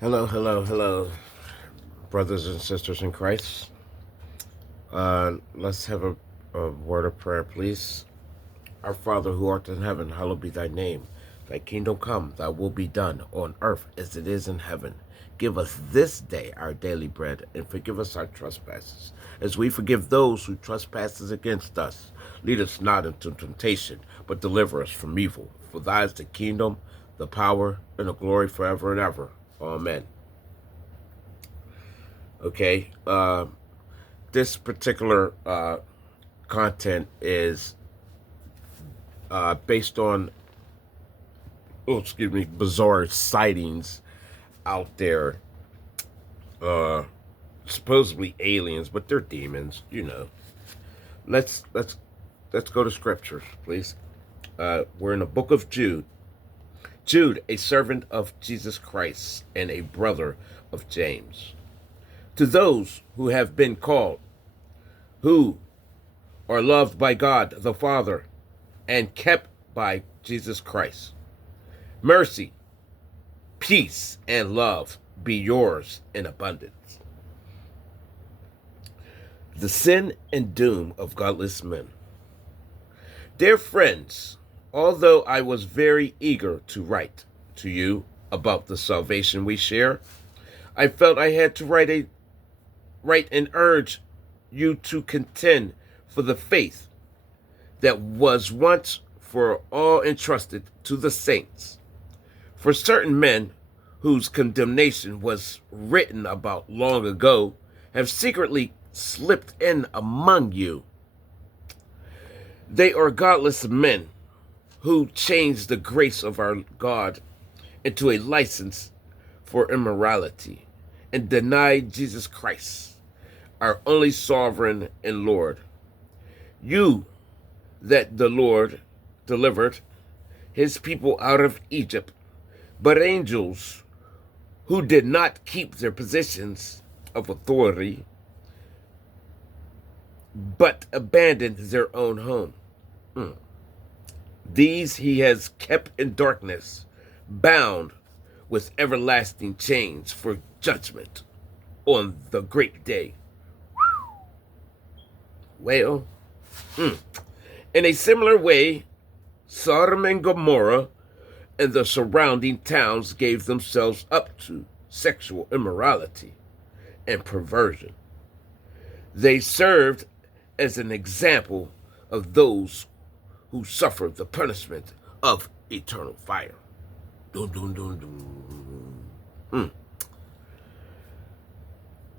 Hello, hello, hello, brothers and sisters in Christ. Let's have a word of prayer, please. Our Father who art in heaven, hallowed be thy name. Thy kingdom come, thy will be done on earth as it is in heaven. Give us this day our daily bread, and forgive us our trespasses, as we forgive those who trespass against us. Lead us not into temptation, but deliver us from evil. For thine is the kingdom, the power, and the glory forever and ever. Amen. Okay. This particular content is based on, bizarre sightings out there. Uh, Supposedly aliens, but they're demons. Let's go to scriptures, please. We're in the book of Jude. Jude, a servant of Jesus Christ and a brother of James. To those who have been called, who are loved by God the Father and kept by Jesus Christ. Mercy, peace, and love be yours in abundance. The sin and doom of godless men. Dear friends, although I was very eager to write to you about the salvation we share, I felt I had to write and urge you to contend for the faith that was once for all entrusted to the saints. For certain men whose condemnation was written about long ago have secretly slipped in among you. They are godless men who changed the grace of our God into a license for immorality and denied Jesus Christ, our only sovereign and Lord. You that the Lord delivered his people out of Egypt, but angels who did not keep their positions of authority, but abandoned their own home. These he has kept in darkness, bound with everlasting chains for judgment on the great day. Well, in a similar way, Sodom and Gomorrah and the surrounding towns gave themselves up to sexual immorality and perversion. They served as an example of those who suffered the punishment of eternal fire. Dun, dun, dun, dun.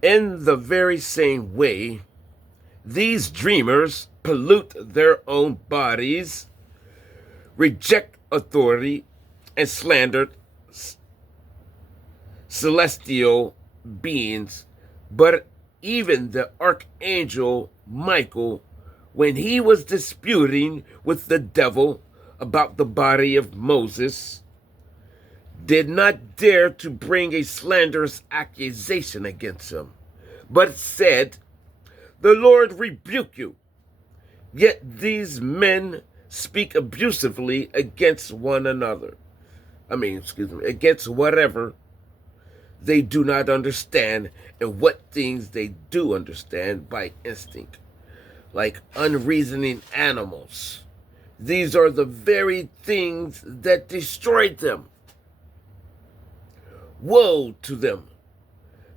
In the very same way, these dreamers pollute their own bodies, reject authority, and slander celestial beings. But even the archangel Michael, when he was disputing with the devil about the body of Moses, did not dare to bring a slanderous accusation against him, but said, "The Lord rebuke you." Yet these men speak abusively against one another. Against whatever they do not understand, and what things they do understand by instinct, like unreasoning animals. These are the very things that destroyed them. Woe to them!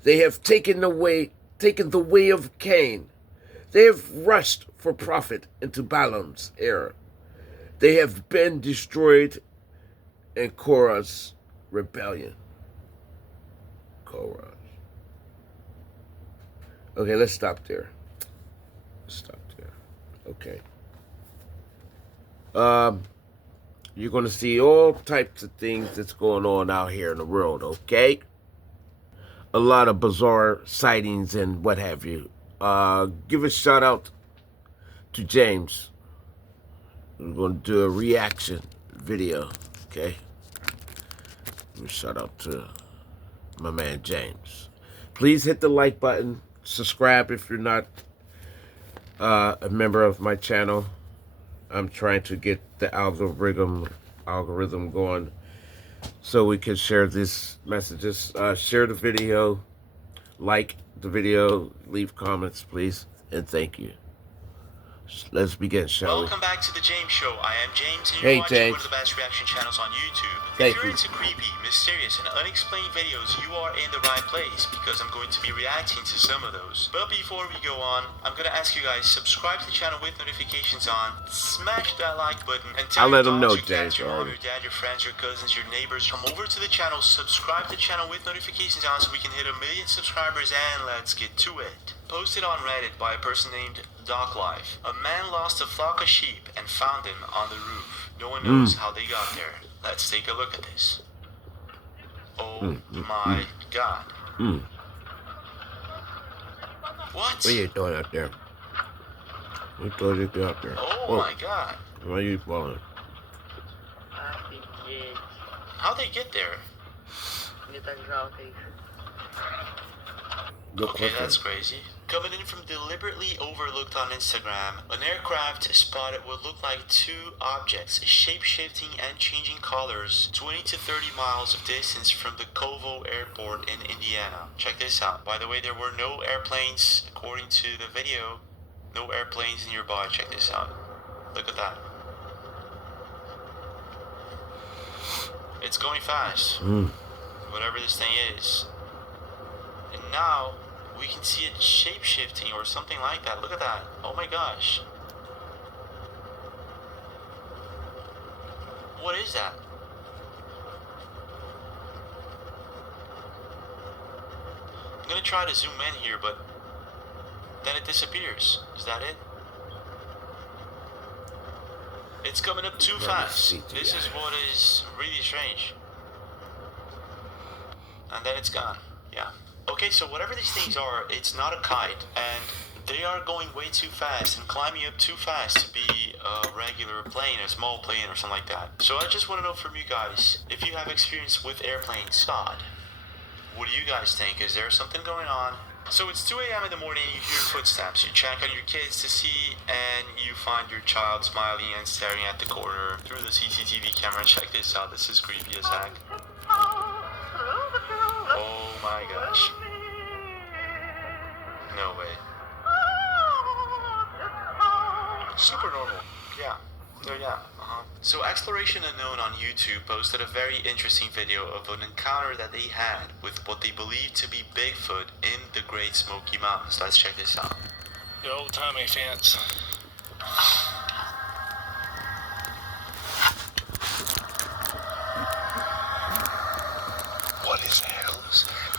They have taken the way of Cain. They have rushed for profit into Balaam's error. They have been destroyed in Korah's rebellion. Korah. Okay, let's stop there. Okay. You're going to see all types of things that's going on out here in the world, okay? A lot of bizarre sightings and what have you. Give a shout out to James. We're going to do a reaction video, okay? Give a shout out to my man James. Please hit the like button. Subscribe if you're not a member of my channel. I'm trying to get the algorithm going so we can share these messages. Share the video, like the video, leave comments, please, and thank you. Let's begin, shall we? Welcome back to the James Show. I am James, and Hey, you're watching James. one of the best reaction channels on YouTube. Thank If you're you. into creepy, mysterious, and unexplained videos, you are in the right place, because I'm going to be reacting to some of those. But before we go on, I'm going to ask you guys, subscribe to the channel with notifications on, smash that like button, and tell I'll your let 'em know, dogs, your James, cats, your mom, already. your dad, your friends, your cousins, your neighbors, come over to the channel, subscribe to the channel with notifications on so we can hit 1 million subscribers, and let's get to it. Posted on Reddit by a person named Doc Life. A man lost a flock of sheep and found them on the roof. No one knows how they got there. Let's take a look at this. Oh my god. What? What are you doing out there? Who told you to go out there? Oh my god. Why are you falling? How'd they get there? Go Okay, quicker. that's crazy. Coming in from deliberately overlooked on Instagram, an aircraft spotted what looked like two objects, shape-shifting and changing colors, 20 to 30 miles of distance from the Kovo Airport in Indiana. Check this out. By the way, there were no airplanes, according to the video. No airplanes nearby. Check this out. Look at that. It's going fast. Whatever this thing is. And now we can see it shape-shifting or something like that. Look at that. Oh my gosh. What is that? I'm gonna try to zoom in here, but then it disappears. Is that it? It's coming up too fast. This is what is really strange. And then it's gone. Yeah. Okay, so whatever these things are, it's not a kite, and they are going way too fast and climbing up too fast to be a regular plane, a small plane or something like that. So I just want to know from you guys, if you have experience with airplanes, God, what do you guys think? Is there something going on? So it's 2 a.m. in the morning, you hear footsteps, you check on your kids to see, and you find your child smiling and staring at the corner through the CCTV camera. Check this out, this is creepy as heck. Oh my gosh. No way. Super normal. Yeah. Oh yeah. So Exploration Unknown on YouTube posted a very interesting video of an encounter that they had with what they believe to be Bigfoot in the Great Smoky Mountains. Let's check this out. The old-timey fence. What is the hell is that?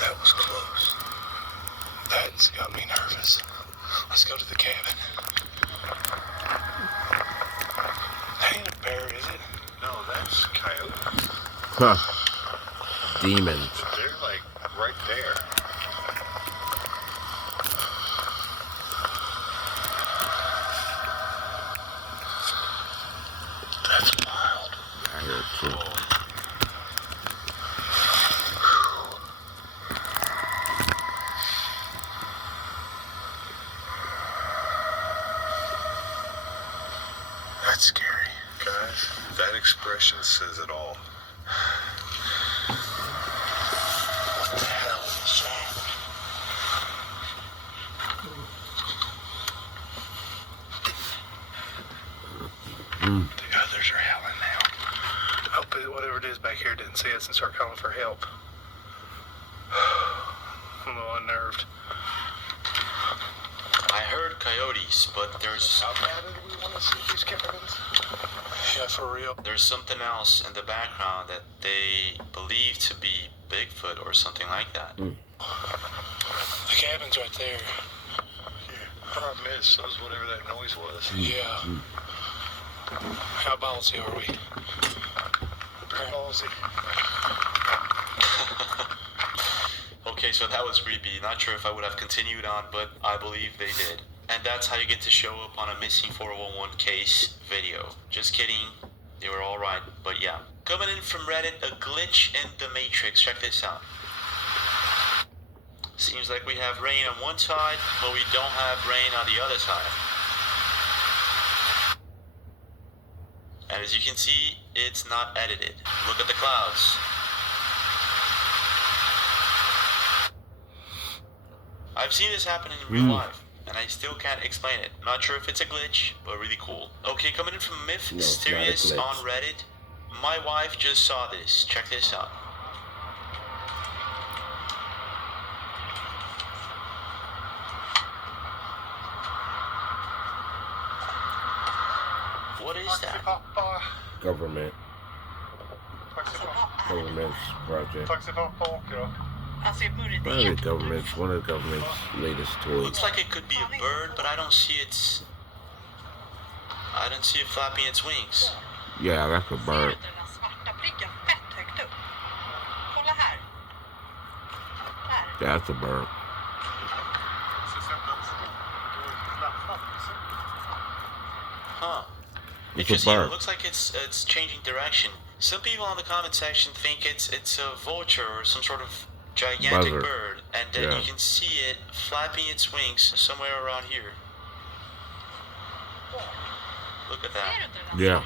That was close. That's got me nervous. Let's go to the cabin. That ain't a bear, is it? No, that's coyotes. Huh. Demons. They're like right there. That's wild. I heard too. That's scary. Guys, that expression says it all. What the hell is that? The others are howling now. I hope whatever it is back here didn't see us and start calling for help. I'm a little unnerved. I heard coyotes, but there's How bad do we want to see these cabins? Yeah, for real. there's something else in the background that they believe to be Bigfoot or something like that. The cabin's right there. Yeah. Problem is, so's whatever that noise was. Yeah. How ballsy are we? Pretty ballsy. Okay, so that was creepy. Not sure if I would have continued on, but I believe they did. And that's how you get to show up on a missing 411 case video. Just kidding. They were alright, but yeah. Coming in from Reddit, a glitch in the Matrix. Check this out. Seems like we have rain on one side, but we don't have rain on the other side. And As you can see, it's not edited. Look at the clouds. I've seen this happen in real life, and I still can't explain it. Not sure if it's a glitch, but really cool. Okay, coming in from Mysterious on Reddit. My wife just saw this. Check this out. What is that? Government. Government's project. Probably government's, one of the government's latest toys. Looks like it could be a bird, but I don't see it flapping its wings. Yeah, that's a bird. Yeah, that's a bird. Huh. It's Interesting. a bird. It looks like it's changing direction. Some people in the comment section think it's a vulture or some sort of gigantic Buzzard. bird, and then Yeah. you can see it flapping its wings somewhere around here. Look at that. Yeah,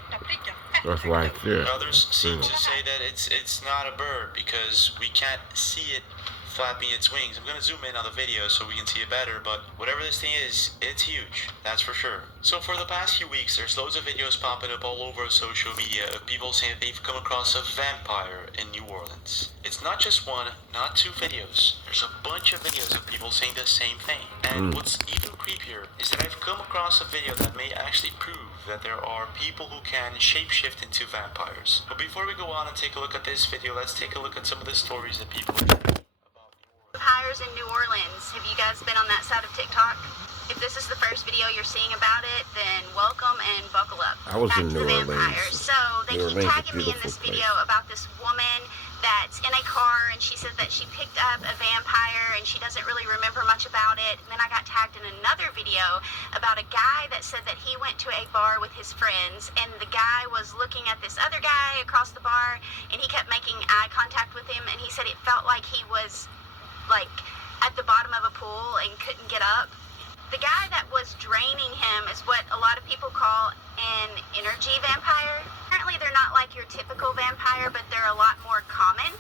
that's right there. Others seem to say that it's not a bird because we can't see it flapping its wings. I'm gonna zoom in on the video so we can see it better, but whatever this thing is, it's huge, that's for sure. So for the past few weeks, there's loads of videos popping up all over social media of people saying that they've come across a vampire in New Orleans. It's not just one, not two videos. There's a bunch of videos of people saying the same thing. And what's even creepier is that I've come across a video that may actually prove that there are people who can shapeshift into vampires. But before we go on and take a look at this video, let's take a look at some of the stories that people are sharing. Vampires in New Orleans. Have you guys been on that side of TikTok? If this is the first video you're seeing about it, then welcome and buckle up. I was Back in to New the Orleans. vampires. So they New keep Orleans is a tagging me in this beautiful video about this woman that's in a car, and she said that she picked up a vampire and she doesn't really remember much about it. And then I got tagged in another video about a guy that said that he went to a bar with his friends, and the guy was looking at this other guy across the bar, and he kept making eye contact with him, and he said it felt like he was like at the bottom of a pool and couldn't get up. The guy that was draining him is what a lot of people call an energy vampire. Apparently they're not like your typical vampire, but they're a lot more common.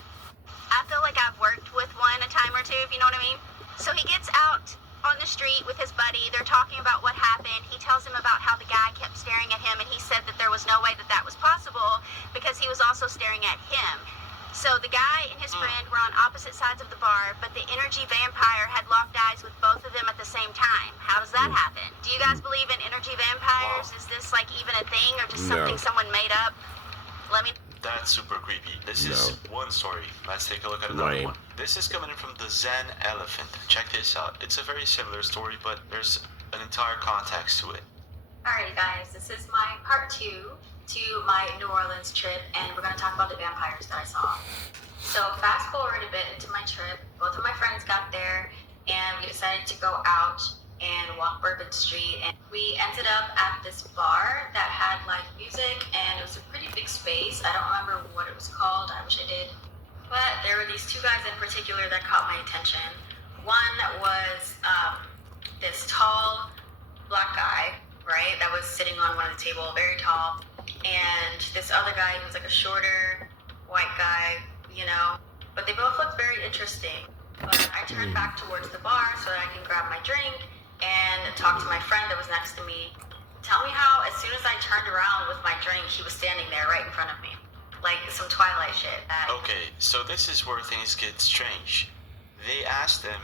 I feel like I've worked with one a time or two, if you know what I mean. So he gets out on the street with his buddy. They're talking about what happened. He tells him about how the guy kept staring at him, and he said that there was no way that that was possible because he was also staring at him. So the guy and his friend were on opposite sides of the bar, but the energy vampire had locked eyes with both of them at the same time. How does that happen? Do you guys believe in energy vampires? Is this like even a thing or just something someone made up? Let me... That's super creepy. This is one story. Let's take a look at another one. This is coming in from the Zen Elephant. Check this out. It's a very similar story, but there's an entire context to it. Alright guys, this is my part 2 to my New Orleans trip, and we're going to talk about the vampires that I saw. So fast forward a bit into my trip, both of my friends got there, and we decided to go out and walk Bourbon Street, and we ended up at this bar that had live music, and it was a pretty big space. I don't remember what it was called, I wish I did. But there were these two guys in particular that caught my attention. One was this tall black guy, right, that was sitting on one of the table, very tall. And this other guy, he was like a shorter white guy, you know, but they both looked very interesting. But I turned back towards the bar so that I can grab my drink and talk to my friend that was next to me. Tell me how, as soon as I turned around with my drink, he was standing there right in front of me. Like some Twilight shit. Okay, so this is where things get strange. They asked them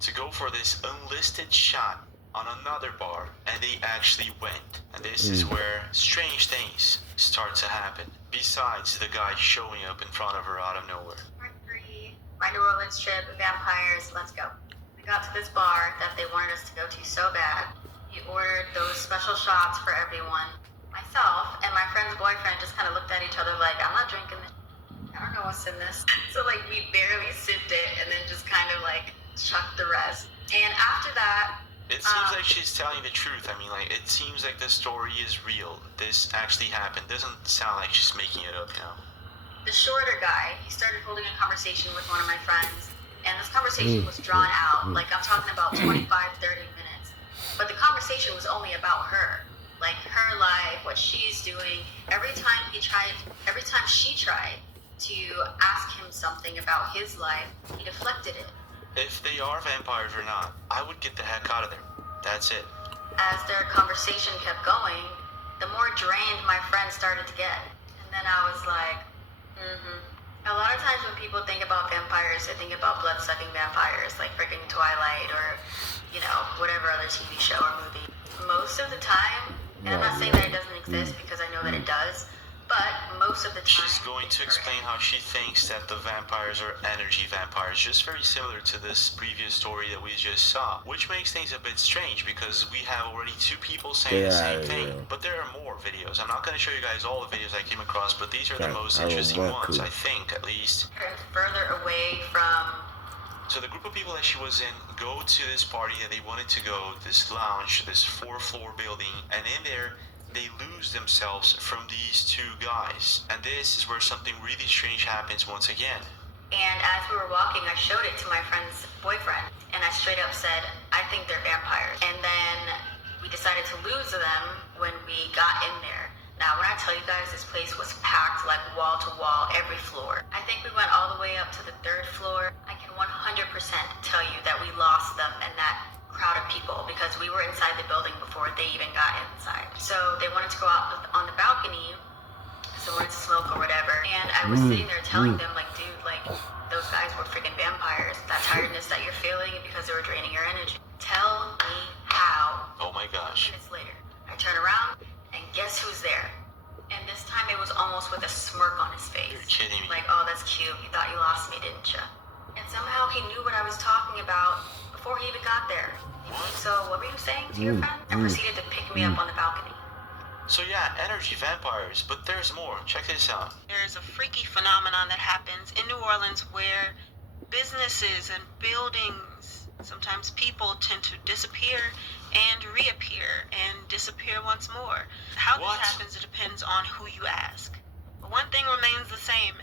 to go for this unlisted shot on another bar, and they actually went. And this is where strange things start to happen, besides the guy showing up in front of her out of nowhere. Part 3, my New Orleans trip, vampires, let's go. We got to this bar that they wanted us to go to so bad. He ordered those special shots for everyone. Myself and my friend's boyfriend just kind of looked at each other like, I'm not drinking this. I don't know what's in this. So like we barely sipped it and then just kind of like chucked the rest. And after that, it seems like she's telling the truth. I mean, like, it seems like the story is real. This actually happened. Doesn't sound like she's making it up, you know? The shorter guy, he started holding a conversation with one of my friends, and this conversation was drawn out. Like, I'm talking about 25, 30 minutes. But the conversation was only about her. like her life, what she's doing. Every time she tried to ask him something about his life, he deflected it. If they are vampires or not, I would get the heck out of there. That's it. As their conversation kept going, the more drained my friend started to get. And then I was like, A lot of times when people think about vampires, they think about blood-sucking vampires, like freaking Twilight or, whatever other TV show or movie. Most of the time, and I'm not saying that it doesn't exist because I know that it does, but most of the time... She's going to explain how she thinks that the vampires are energy vampires, just very similar to this previous story that we just saw, which makes things a bit strange because we have already 2 people saying the same thing, but there are more videos. I'm not going to show you guys all the videos I came across, but these are the most interesting ones, I think, at least. Further away from... So the group of people that she was in go to this party that they wanted to go, this lounge, this 4-floor building, and in there, they lose themselves from these 2 guys. And this is where something really strange happens once again. And as we were walking, I showed it to my friend's boyfriend, and I straight up said, I think they're vampires. And then we decided to lose them when we got in there. Now, when I tell you guys, this place was packed like wall to wall, every floor. I think we went all the way up to the 3rd floor. I can 100% tell you that we lost them and that crowd of people because we were inside the building before they even got inside. So they wanted to go out on the balcony, so wanted to smoke or whatever. And I was sitting there telling them, like, dude, like, those guys were freaking vampires. That tiredness that you're feeling because they were draining your energy. Tell me how. Oh my gosh. Minutes later, I turn around and guess who's there? And this time it was almost with a smirk on his face. You're kidding me. Like, oh, that's cute. You thought you lost me, didn't you? And somehow he knew what I was talking about before he even got there. So what were you saying to your friend? And proceeded to pick me up on the balcony. So yeah, energy vampires, but there's more. Check this out. There's a freaky phenomenon that happens in New Orleans where businesses and buildings, sometimes people tend to disappear and reappear and disappear once more. How What? this happens, it depends on who you ask. But one thing remains the same.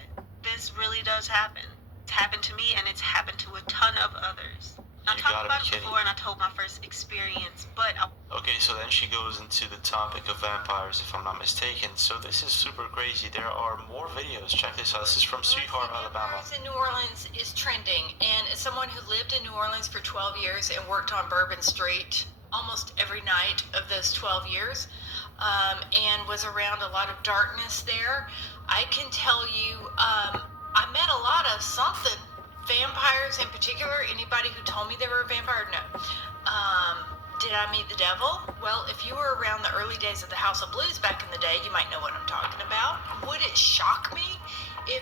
This really does happen. It's happened to me and it's happened to a ton of others. I You talked gotta about be it kidding. before and I told my first experience, but Okay, so then she goes into the topic of vampires, if I'm not mistaken. So this is super crazy. There are more videos. Check this out. This is from Sweetheart, Alabama. Vampires in New Orleans is trending, and as someone who lived in New Orleans for 12 years and worked on Bourbon Street almost every night of those 12 years, and was around a lot of darkness there, I can tell you, I met a lot of something. Vampires in particular. Anybody who told me they were a vampire, no. Did I meet the devil? Well, if you were around the early days of the House of Blues back in the day, you might know what I'm talking about. Would it shock me if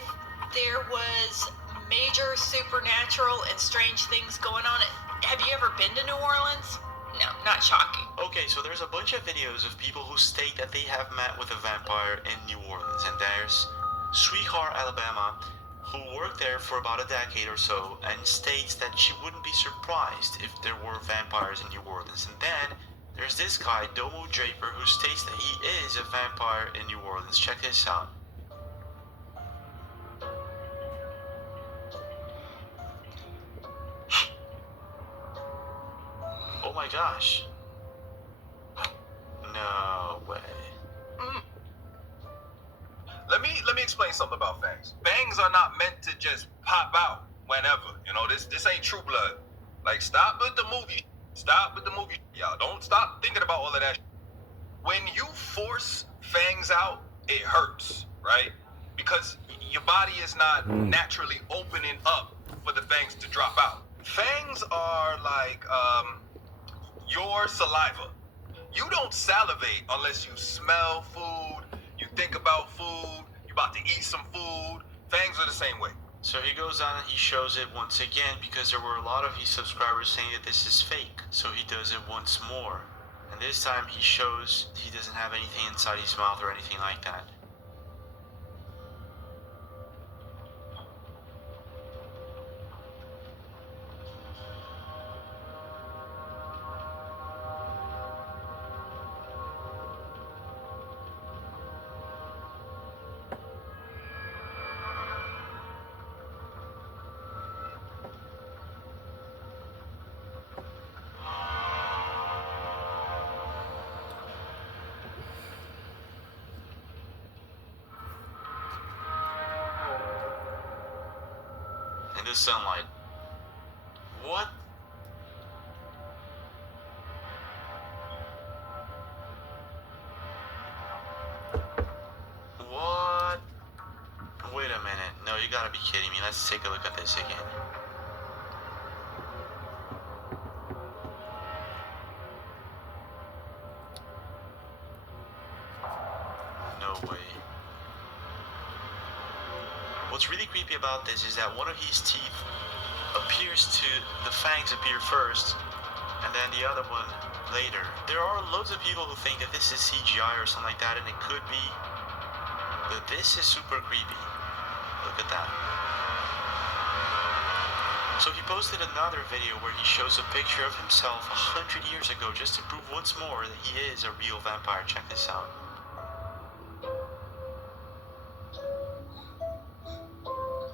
there was major supernatural and strange things going on? Have you ever been to New Orleans? No, not shocking. Okay, so there's a bunch of videos of people who state that they have met with a vampire in New Orleans. And there's Sweetheart, Alabama, who worked there for about a decade or so and states that she wouldn't be surprised if there were vampires in New Orleans. And then there's this guy, Domo Draper, who states that he is a vampire in New Orleans. Check this out. Oh my gosh. No way. Let me explain something about fangs. Fangs are not meant to just pop out whenever. You know, this ain't True Blood. Like, stop with the movie. Stop with the movie, y'all. Don't stop thinking about all of that. When you force fangs out, it hurts, right? Because your body is not naturally opening up for the fangs to drop out. Fangs are like your saliva. You don't salivate unless you smell food, you think about food, you about to eat some food. Fangs are the same way. So he goes on and he shows it once again because there were a lot of his subscribers saying that this is fake. So he does it once more. And this time he shows he doesn't have anything inside his mouth or anything like that. in the sunlight. What? What? Wait a minute. No, you gotta be kidding me. Let's take a look at this again. No way. What's really creepy about this is that one of his teeth appears to, the fangs appear first, and then the other one later. There are loads of people who think that this is CGI or something like that, and it could be, but this is super creepy. Look at that. So he posted another video where he shows a picture of himself 100 years ago just to prove once more that he is a real vampire. Check this out.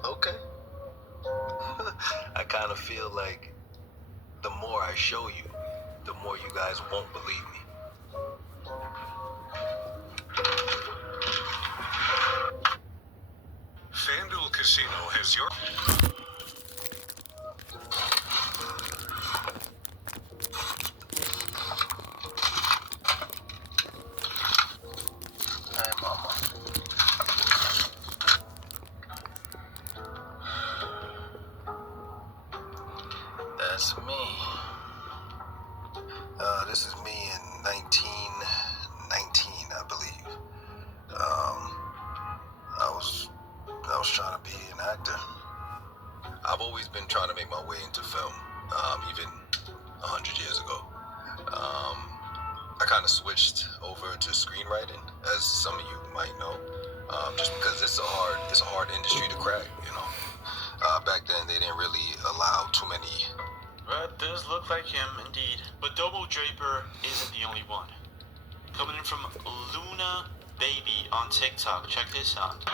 Okay. I kind of feel like the more I show you, the more you guys won't believe me. FanDuel Casino has your... Hey, mama. That's me. This is me in 1919, I believe. I was trying to be an actor. I've always been trying to make my way into film, even 100 years ago. I kind of switched over to screenwriting, as some of you might know, just because it's a hard industry to crack, you know. Back then, they didn't really allow too many. That does look like him, indeed. But Domo Draper isn't the only one. Coming in from Luna Baby on TikTok. Check this out.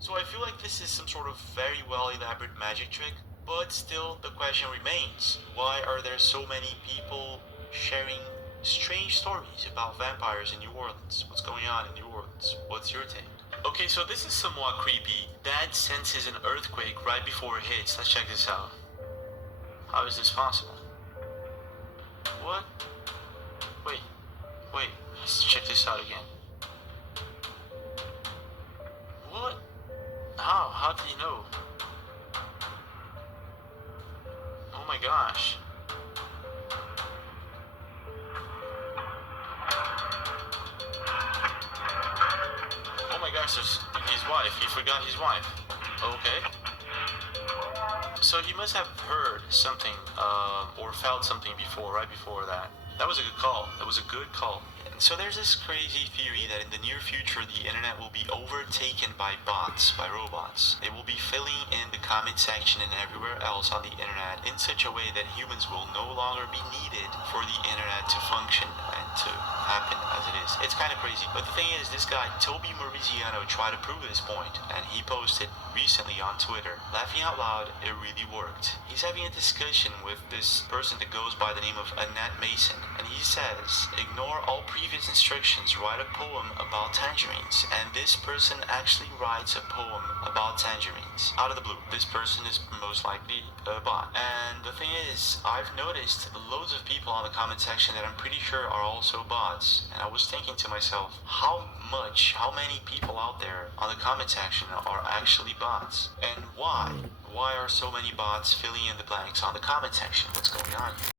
So I feel like this is some sort of very well elaborate magic trick, but still the question remains, why are there so many people sharing strange stories about vampires in New Orleans? What's going on in New Orleans? What's your take? Okay, so this is somewhat creepy. Dad senses an earthquake right before it hits. Let's check this out. How is this possible? What? Wait, let's check this out again. What? How? How did he know? Oh my gosh. Oh my gosh, there's his wife. He forgot his wife. Okay. So he must have heard something, or felt something before, right before that. That was a good call. That was a good call. So there's this crazy theory that in the near future the internet will be overtaken by bots, by robots. They will be filling in the comment section and everywhere else on the internet in such a way that humans will no longer be needed for the internet to function and to happen as it is. It's kind of crazy. But the thing is, this guy, Toby Mauriziano, tried to prove this point, and he posted recently on Twitter, laughing out loud, it really worked. He's having a discussion with this person that goes by the name of Annette Mason, and he says, ignore all previous his instructions, write a poem about tangerines, and this person actually writes a poem about tangerines out of the blue. This person is most likely a bot. And the thing is, I've noticed loads of people on the comment section that I'm pretty sure are also bots, and I was thinking to myself, how many people out there on the comment section are actually bots, and why? Why are so many bots filling in the blanks on the comment section? What's going on here?